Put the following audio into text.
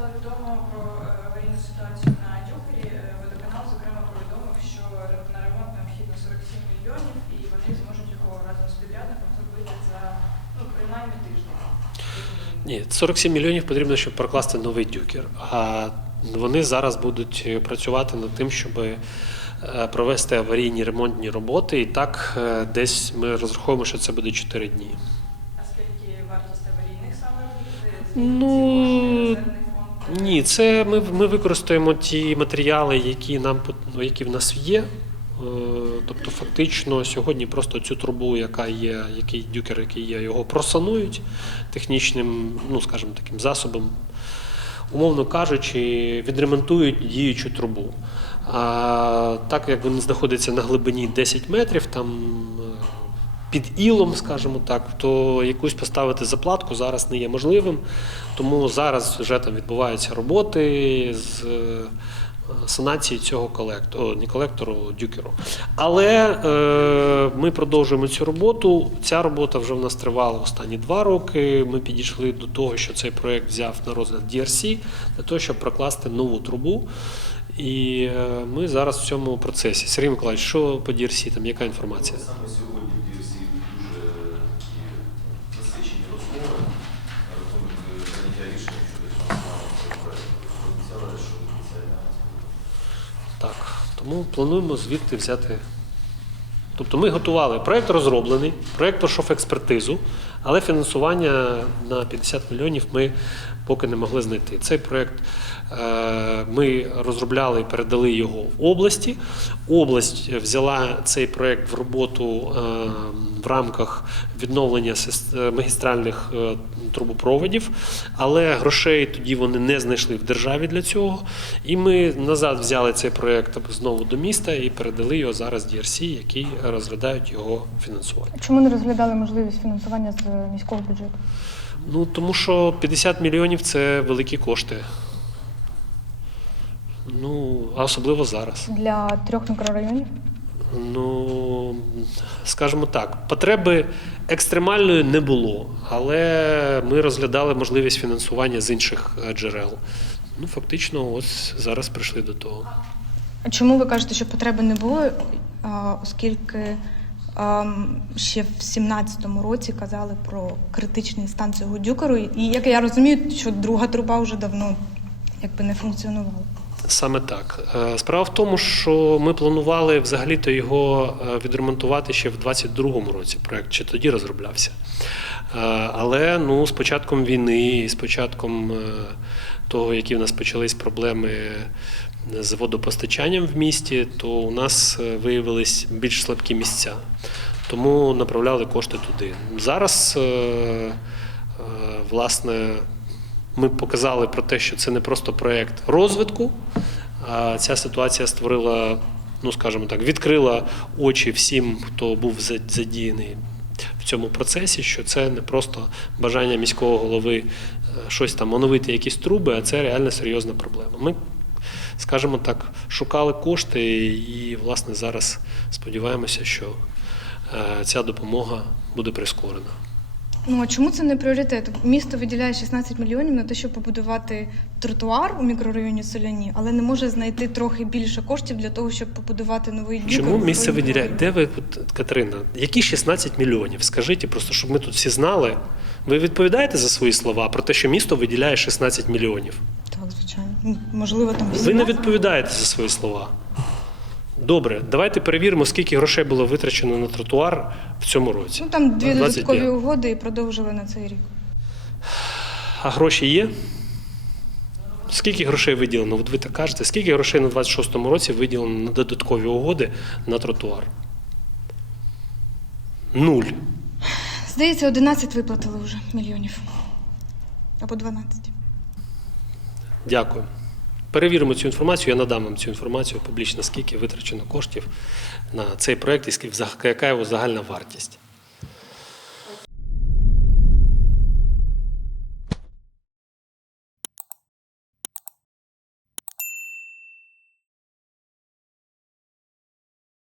стало відомо про е, аварійну ситуацію на Дюкері, е, водоканал, зокрема, повідомив, що на ремонт необхідно 47 мільйонів, і вони зможуть його разом з підрядником зробити за ну принаймні тиждень. Ні, 47 мільйонів потрібно, щоб прокласти новий дюкер. А вони зараз будуть працювати над тим, щоб е, провести аварійні ремонтні роботи. І так десь ми розраховуємо, що це буде 4 дні. А скільки вартість аварійних саме робіт? Ну? Ні, це ми, ми використаємо ті матеріали, які нам які в нас є. Е, Тобто, фактично, сьогодні просто цю трубу, яка є, який дюкер, який є, його просанують технічним, ну скажімо, таким засобом, умовно кажучи, відремонтують діючу трубу. А так як він знаходиться на глибині 10 метрів, там під ілом, скажімо так, то якусь поставити заплатку зараз не є можливим. Тому зараз вже там відбуваються роботи з е, санації цього колектору, не колектору, дюкеру. Але е, ми продовжуємо цю роботу. Ця робота вже в нас тривала останні два роки. Ми підійшли до того, що цей проект взяв на розгляд DRC для того, щоб прокласти нову трубу. І е, ми зараз в цьому процесі. Сергій Миколаївич, що по DRC, там яка інформація? Так, тому плануємо звідти взяти. Тобто ми готували проєкт розроблений, проєкт пройшов експертизу, але фінансування на 50 мільйонів ми поки не могли знайти. Цей проєкт е, ми розробляли і передали його в області. Область взяла цей проєкт в роботу е, в рамках відновлення е, магістральних трубопроводів, але грошей тоді вони не знайшли в державі для цього. І ми назад взяли цей проєкт знову до міста і передали його зараз DRC, які розглядають його фінансування. Чому не розглядали можливість фінансування з міського бюджету? Ну тому що 50 мільйонів це великі кошти. Ну, а особливо зараз. Для трьох мікрорайонів? Ну, скажімо так, потреби екстремальної не було, але ми розглядали можливість фінансування з інших е, джерел. Ну, фактично, ось зараз прийшли до того. А Чому ви кажете, що потреби не було, оскільки ще в 17-му році казали про критичний стан цього дюкеру, і як я розумію, що друга труба вже давно якби не функціонувала. Саме так. Е, Справа в тому, що ми планували взагалі-то його е, відремонтувати ще в 22-му році. Проект ще тоді розроблявся. Е, Але ну, з початком війни, з початком того, які в нас почались проблеми з водопостачанням в місті, то у нас виявились більш слабкі місця. Тому направляли кошти туди. Зараз, власне, ми показали про те, що це не просто проєкт розвитку, а ця ситуація створила, ну скажімо так, відкрила очі всім, хто був задіяний в цьому процесі, що це не просто бажання міського голови е, щось там оновити, якісь труби, а це реально серйозна проблема. Ми, скажімо так, шукали кошти і, власне, зараз сподіваємося, що е, ця допомога буде прискорена. Ну а чому це не пріоритет? Місто виділяє 16 мільйонів на те, щоб побудувати тротуар у мікрорайоні Соляні, але не може знайти трохи більше коштів для того, щоб побудувати новий. Чому у місце виділяє? Де ви, от, Катерина? Які 16 мільйонів? Скажіть, просто щоб ми тут всі знали. Ви відповідаєте за свої слова про те, що місто виділяє 16 мільйонів? Так, звичайно. Можливо, там Ви не відповідаєте за свої слова. Добре, давайте перевіримо, скільки грошей було витрачено на тротуар в цьому році. Ну там дві 25. додаткові угоди і продовжили на цей рік. А гроші є? Скільки грошей виділено? От ви так кажете, скільки грошей на 26-му році виділено на додаткові угоди на тротуар? Нуль. Здається, 11 виплатили вже мільйонів. Або 12. Дякую. Перевіримо цю інформацію. Я надам вам цю інформацію публічно, скільки витрачено коштів на цей проект і яка його загальна вартість.